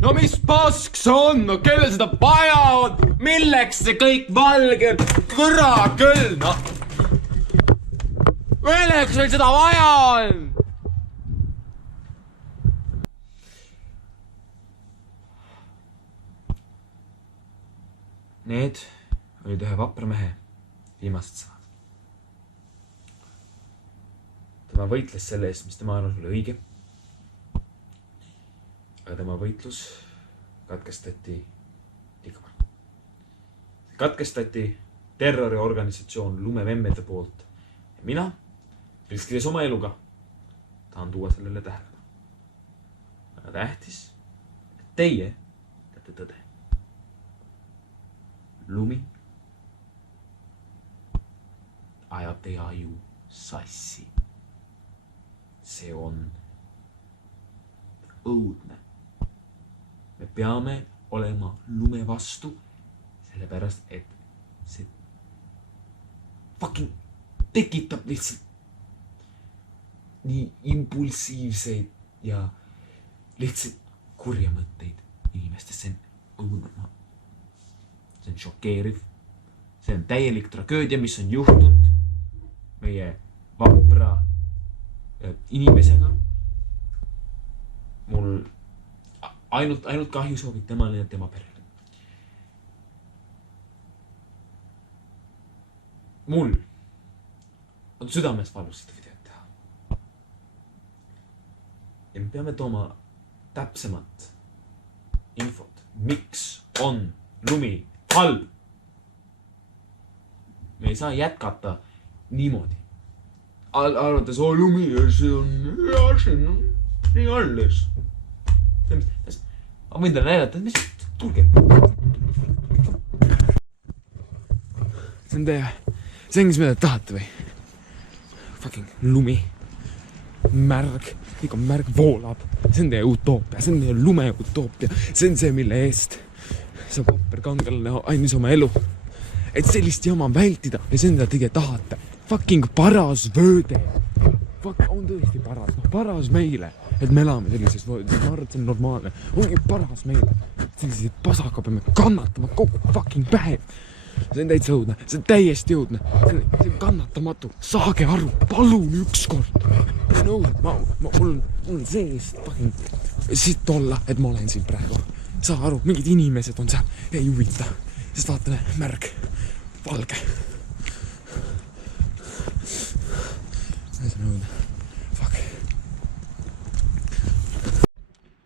No mis pask see on? No kellel seda vaja on? Milleks see kõik valge? Kõra küll, no. Milleks meil seda vaja on? Need olid ühe vapra mehe viimased sõnad. Tema võitles selle eest, mis tema arvas oli õige. Aga tema võitlus katkestati liiga vara. Katkestati terroriorganisatsioon Lumevemmede poolt. Ja mina, riskides oma eluga, tahan tuua sellele tähelepanu. Väga tähtis, et teie teate tõde. Lumi ajab teie aju sassi. See on õudne. Me peame olema lume vastu, sellepärast, et see fucking tekitab lihtsalt nii impulsiivseid ja lihtsalt kurja mõtteid inimestest. See on õudne. See on šokeeriv. See on täielik tragöödia, mis on juhtunud meie vapra inimesega. Mul ainult kahju soovib temale ja tema perele. Mul on südames valus seda videot teha. Ja me peame tooma täpsemat infot. Miks on lumi halb? Me ei saa jätkata niimoodi. Arvates, lumi, see on hea asi, no, nii alles. Ma võin teile näidata, mis tulge. See on teie, see on, mis me tahate või? Fucking lumi, märg, kõik on märg, voolab. See on teie utoopia, see on teie lume utoopia. See on see, mille eest see vapper kangelane andis oma elu. Et sellist jama vältida ja see on, mida teie tahate. Fucking paras vööde. On tõesti paras, paras meile, et me elame sellises vöödes. Ma arvan, et see on normaalne. Ongi paras meile. Selliseid pasaka peame kannatama kogu fucking päev. See on täitsa õudne, see on täiesti õudne. See on kannatamatu. Saage aru, palun ükskord. See on õudne, mul on seest fucking siit olla, et ma olen siin praegu. Saa aru, mingid inimesed on seal, ei huvita. Sest vaatame, märg, valge. See on õudne. Fuck.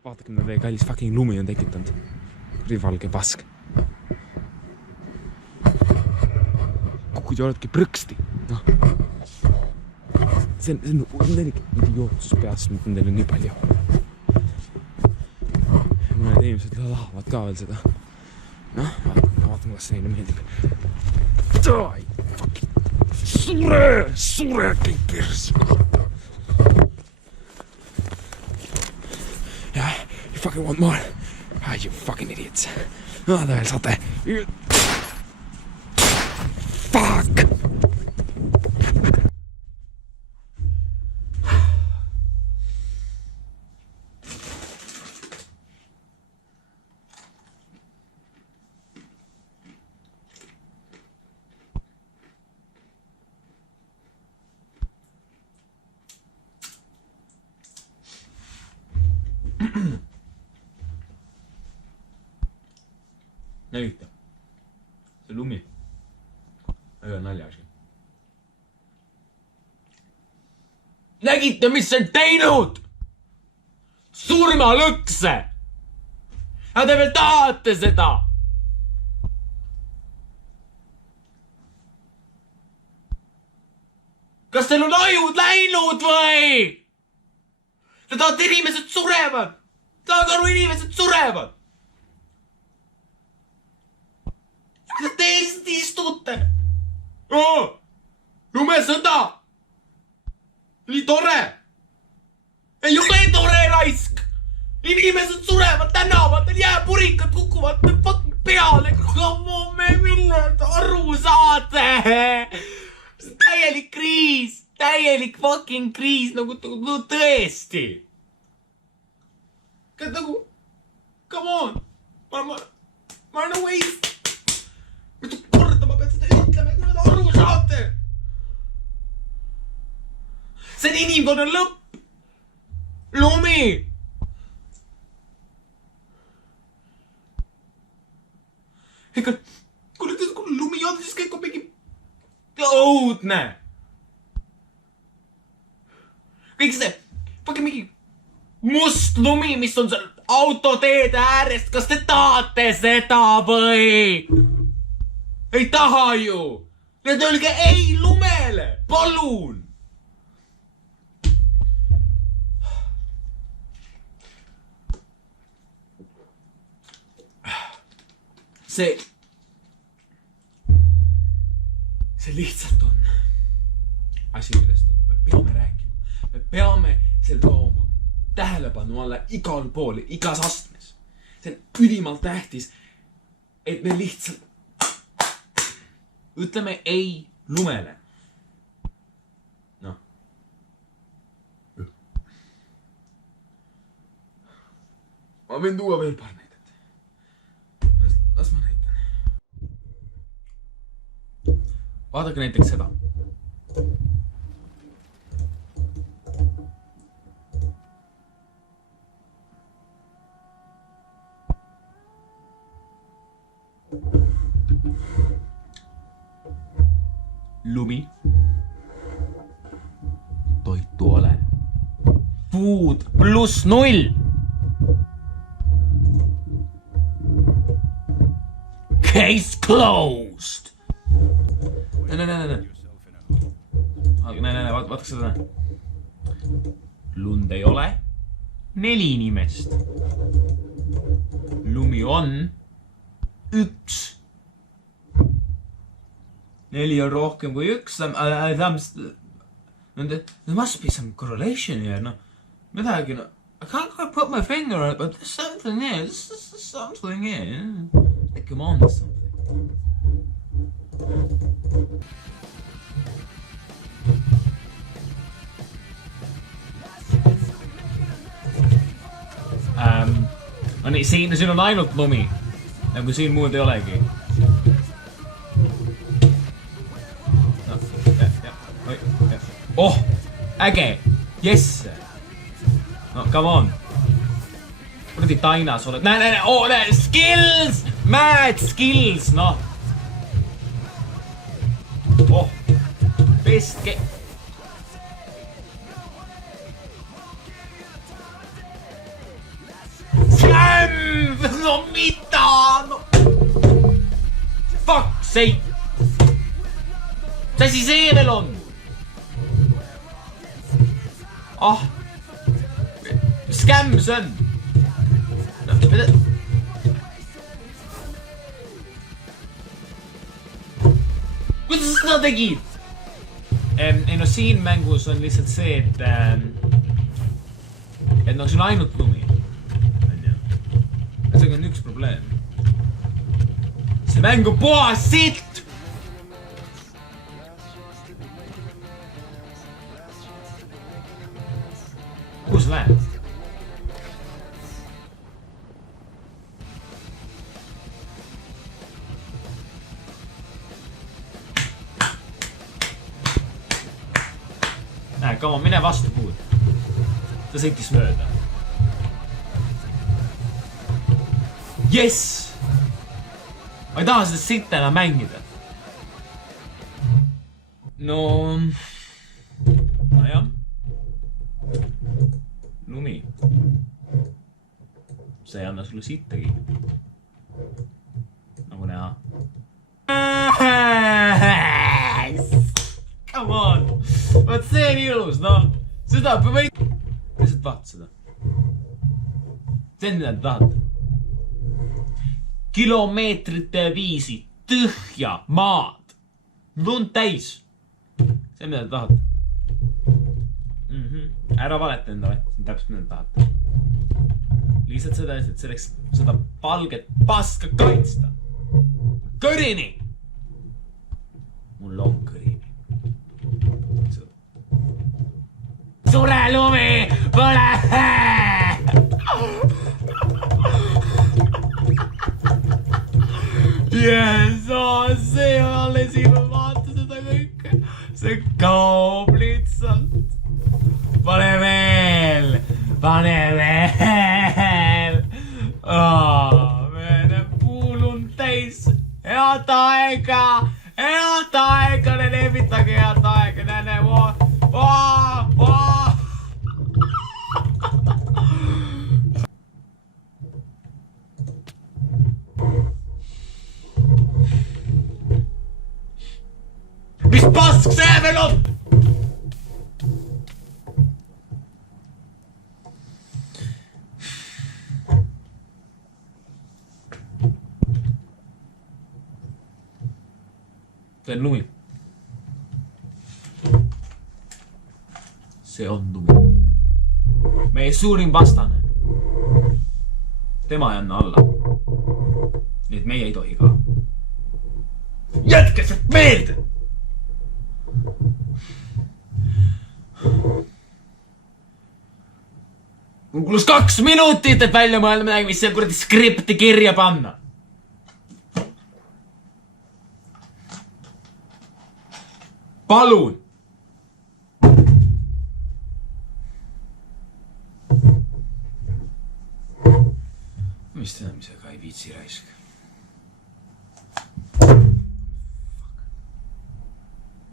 Vaatake, mida teie kallis fucking lumi on tekitanud. Rivalge pask. Kui te oletki prõksti. No. See on idiootsus peast, mida teil on nii palju. Mõned inimesed lahavad ka veel seda. Noh, vaatame, kas neile meeldib. Die! Fucking sure kinkers! Yeah, you fucking want more? Ah, you fucking idiots. No, ta veel saate. Fuck! Nägite? See lumi. Väga naljaasi. Nägite, mis see on teinud? Surmalõkse! Ja te veel tahate seda? Kas teil on ajud läinud või? Te tahate inimesed surevad? Saage aru, inimesed surevad? Mida te lihtsalt istute? Lumesõda! Nii tore! Ei ole tore, raisk! Inimesed surevad tänavatel, jääpurikad kukuvad peale. Millest aru saate? Täielik kriis! Täielik fucking kriis, nagu tõesti! Come on! Ma olen waste! Mitu korda ma pean seda ütlema, et nad aru saate! See on inimkonna lõpp! Lumi! Ega, kui lumi on, siis kõik on mingi õudne! Kõik see, pakki mingi must lumi, mis on seal autoteede äärest, kas te tahate seda või? Ei taha ju! Nüüd öelge ei lumele, palun! See lihtsalt on asi, millest me peame rääkima. Me peame selle tooma tähelepanu alla igal pool, igas astmes. See on ülimalt tähtis, et me lihtsalt ütleme ei lumele. Noh. Ma võin tuua veel paar näidet. Las ma näitan. Vaadake näiteks seda. Lumi. Toitu ole. Food +0. Case closed. Näe, vaataks seda. Lund ei ole 4 inimest. Lumi on 1. 4 on rohkem kui 1. There must be some correlation here, no. Midagi, no. I can't quite put my finger on it, but there's something here. There's something here. Like, come on, there's something. No niin, siin on ainult lumi. Nagu siin muud ei olegi. No, ja. Oh, äge! Yes! No, come on. Kuradi Tainas oled. Näe, oh, näe, skills! Mad skills, noh. Oh, pestke. No mida? No. Fuck sake! Mis asi see veel on? Ah! Scam see on! No, kuidas sa seda tegid? Ei no siin mängus on lihtsalt see, et no see on ainult lumi. See on üks probleem. See mäng on puhas sitt! Kuhu sa lähed? Näe, come on, mine vastu puud. Ta sõitis mööda. Yes! Ma ei taha seda sitta enam mängida. No jah. Lumi. See ei anna sulle sittagi. Nagu näha. Come on! Vaat see on ilus, noh. Seda või... Lihtsalt vaata seda. See on mida tahad. Kilomeetrite viisi tühja maad. Lund täis. See mida tahad. Ära valeta endale. See on täpselt mida tahad. Lihtsalt seda, et selleks seda valget paska kaitsta. Kõrini! Mul on kõrini. Sure lumi! Põle! Yes, see alles ilma, vaata seda kõike. See kaob lihtsalt. Pane veel. Mene puulun täis. Head aega, ne levitage head aega, nene. Mis pask see veel on? See on lumi. See on lumi. Meie suurim vastane. Tema ei anna alla. Nii et meie ei tohi ka. Jätke see meelde! Mul kulus 2 minutit, et välja mõelda midagi, mis seal kuradi skripti kirja panna. Palun! Mis teadmisega ei viitsi raisk.